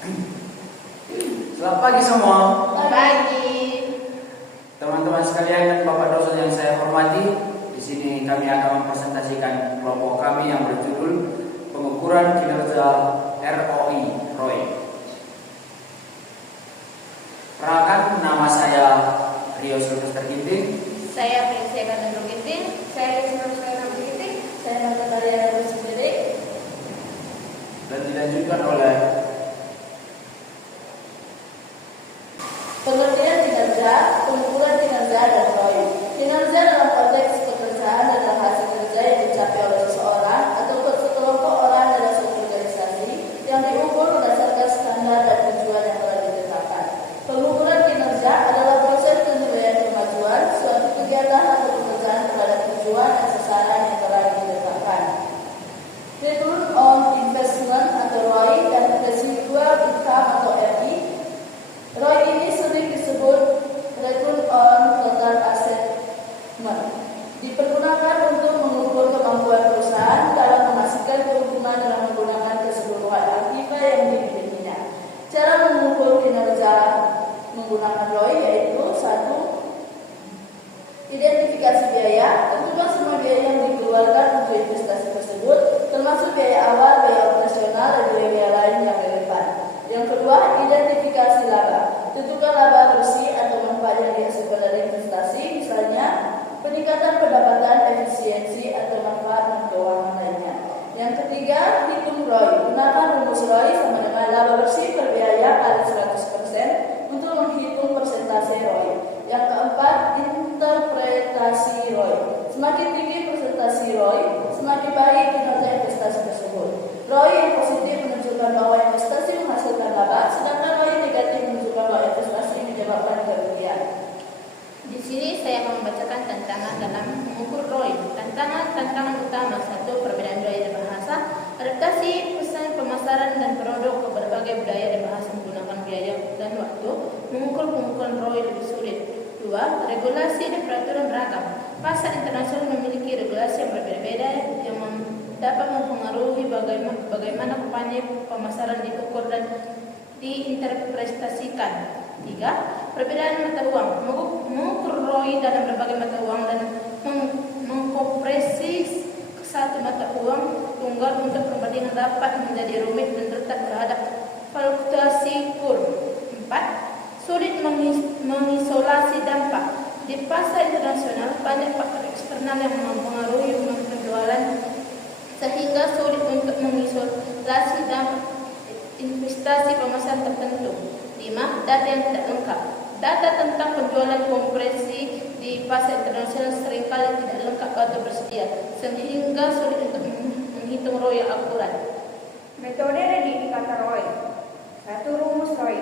Selamat pagi semua. Selamat pagi. Teman-teman sekalian dan Bapak dosen yang saya hormati, di sini kami akan mempresentasikan kelompok kami yang berjudul Pengukuran Kinerja ROI. Perkenalkan, nama saya Rio Sylvester Ginting. Saya Prinsip Kandung Ginting. Saya Rizky Ginting. Saya Natalia Sendiri. Dan dilanjutkan oleh pengertian kinerja, pengukuran kinerja dan ROI. Kinerja dalam konteks pekerjaan adalah hasil kerja yang dicapai oleh seseorang atau sekelompok orang dalam suatu organisasi yang diukur berdasarkan standar dan tujuan yang telah ditetapkan. Pengukuran kinerja adalah proses penilaian kemajuan suatu kegiatan atau pekerjaan terhadap tujuan dan sasaran yang telah ditetapkan. Return on investment atau ROI dan residual income atau RI. ROI ini sering disebut Return on Total Assessment. Dipergunakan untuk mengukur kemampuan perusahaan dalam menghasilkan keuntungan dalam menggunakan keseluruhan aktiva yang dimilikinya. Cara mengukur kinerja menggunakan ROI yaitu 1. Identifikasi biaya. Tentukan semua biaya yang dikeluarkan untuk investasi tersebut, termasuk biaya awal, biaya operasional, dan biaya lain yang relevan. Yang kedua, identifikasi laba. Tentukan laba bersih atau manfaat yang dihasilkan dari investasi, misalnya peningkatan pendapatan, efisiensi, atau manfaat keuangan lainnya. Yang ketiga, hitung ROI. Gunakan rumus ROI sama dengan laba bersih per biaya kali 100% untuk menghitung persentase ROI. Yang keempat, interpretasi ROI. Semakin tinggi persentase ROI, semakin baik kinerja investasi tersebut. ROI yang positif menunjukkan bahwa investasi menghasilkan laba, sedangkan ROI negatif menunjukkan bahwa investasi menyebabkan kerugian. Di sini saya akan membacakan tantangan dalam mengukur ROI. Tantangan utama: 1. Perbedaan budaya dan bahasa. Adaptasi pesan pemasaran dan produk ke berbagai budaya dan bahasa menggunakan biaya dan waktu. Mengukur pengukuran ROI lebih sulit. 2. Regulasi dan peraturan beragam. Pasar internasional memiliki regulasi yang berbeda-beda yang dapat mempengaruhi bagaimana kampanye pemasaran diukur dan diinterpretasikan. 3. Perbedaan mata uang. Mengukur ROI dalam berbagai mata uang dan mengkompresi satu mata uang tunggal untuk perbandingan dapat menjadi rumit dan rentan terhadap fluktuasi kurs. 4. Sulit mengisolasi dampak. Di pasar internasional banyak faktor eksternal yang mempengaruhi penjualan sehingga sulit untuk mengisolasi dampak investasi pemasaran tertentu. 5. Data yang tidak lengkap. Data tentang penjualan kompresi di pasar internasional seringkali tidak lengkap atau bersedia, sehingga sulit untuk menghitung ROI yang akurat. Metode dan indikator ROI. 1. Rumus ROI.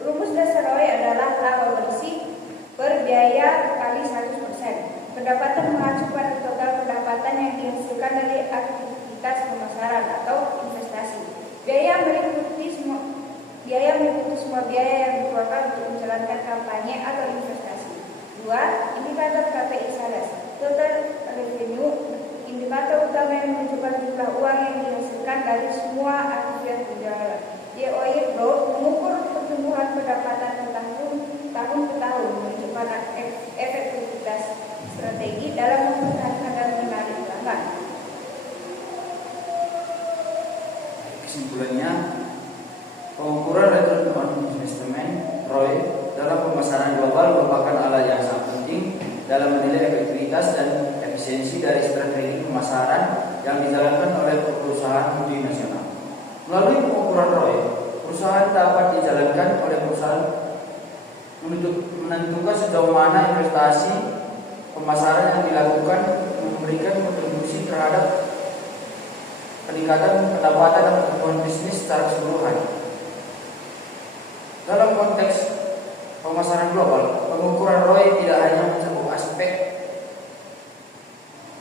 Rumus dasar ROI adalah laba bersih per biaya kali 100%. Pendapatan mengacu pada total pendapatan yang dihasilkan dari aktivitas pemasaran atau investasi. Biaya meliputi semua biaya yang dikeluarkan untuk menjalankan kampanye atau investasi. 2. Indikator KPI sales. Total revenue. Indikator utama yang menunjukkan jumlah uang yang dihasilkan dari semua aktivitas penjualan. YoY growth mengukur pertumbuhan pendapatan tahun ke tahun, menunjukkan efektivitas strategi dalam mempertahankan dan menarik pelanggan. Kesimpulannya, pengukuran return on investment (ROI) dalam pemasaran global merupakan alat yang sangat penting dalam menilai efektivitas dan efisiensi dari strategi pemasaran yang dijalankan oleh perusahaan multinasional. Melalui pengukuran ROI, perusahaan dapat dijalankan oleh perusahaan menentukan sejauh mana investasi pemasaran yang dilakukan memberikan kontribusi terhadap peningkatan pendapatan dan pertumbuhan bisnis secara keseluruhan. Dalam konteks pemasaran global, pengukuran ROI tidak hanya mencakup aspek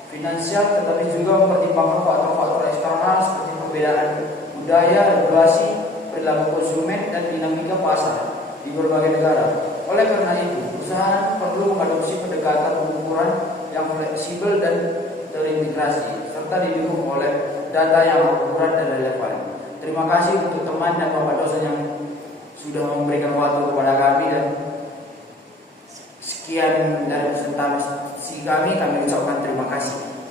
finansial, tetapi juga mempertimbangkan faktor-faktor eksternal seperti perbedaan budaya, regulasi, perilaku konsumen, dan dinamika pasar di berbagai negara. Oleh karena itu, perusahaan perlu mengadopsi pendekatan pengukuran yang fleksibel dan terintegrasi, serta didukung oleh data yang akurat dan relevan. Terima kasih untuk teman dan bapak dosen yang sudah memberikan waktu kepada kami, dan sekian dari presentasi kami ucapkan terima kasih.